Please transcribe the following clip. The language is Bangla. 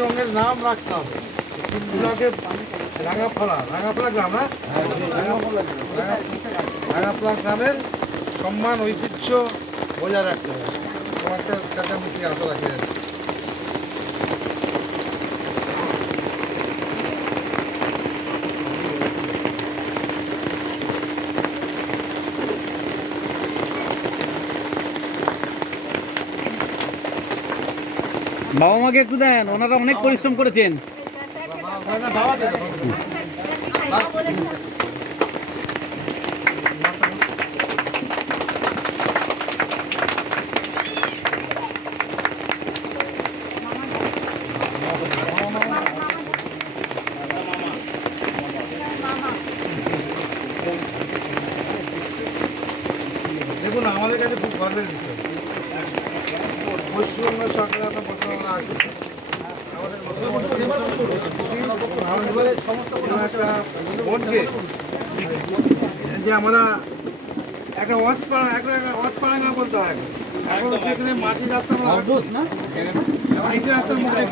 পশ্চিমবঙ্গের নাম রাখতে হবে। ফুলগুলাকে রাঙাফলা গ্রাম, হ্যাঁ, রাঙাফলা গ্রামের সম্মান ঐতিহ্য বজায় রাখতে হবে। তোমার একটা চেঁচামেচি আশা রাখে যাচ্ছে। বাবা মাকে একটু দেন, ওনারা অনেক পরিশ্রম করেছেন। দেখুন, আমাদের কাছে খুব গর্বের বিষয়, পশ্চিমবঙ্গ সরকার একটা বর্তমানে আছে। আমাদের সমস্ত একটা বোনকে যে আমরা একটা অজপাড়াঙ্গা বলতে হয়। এখন যেখানে মাটির রাস্তা, মাটির রাস্তার মধ্যে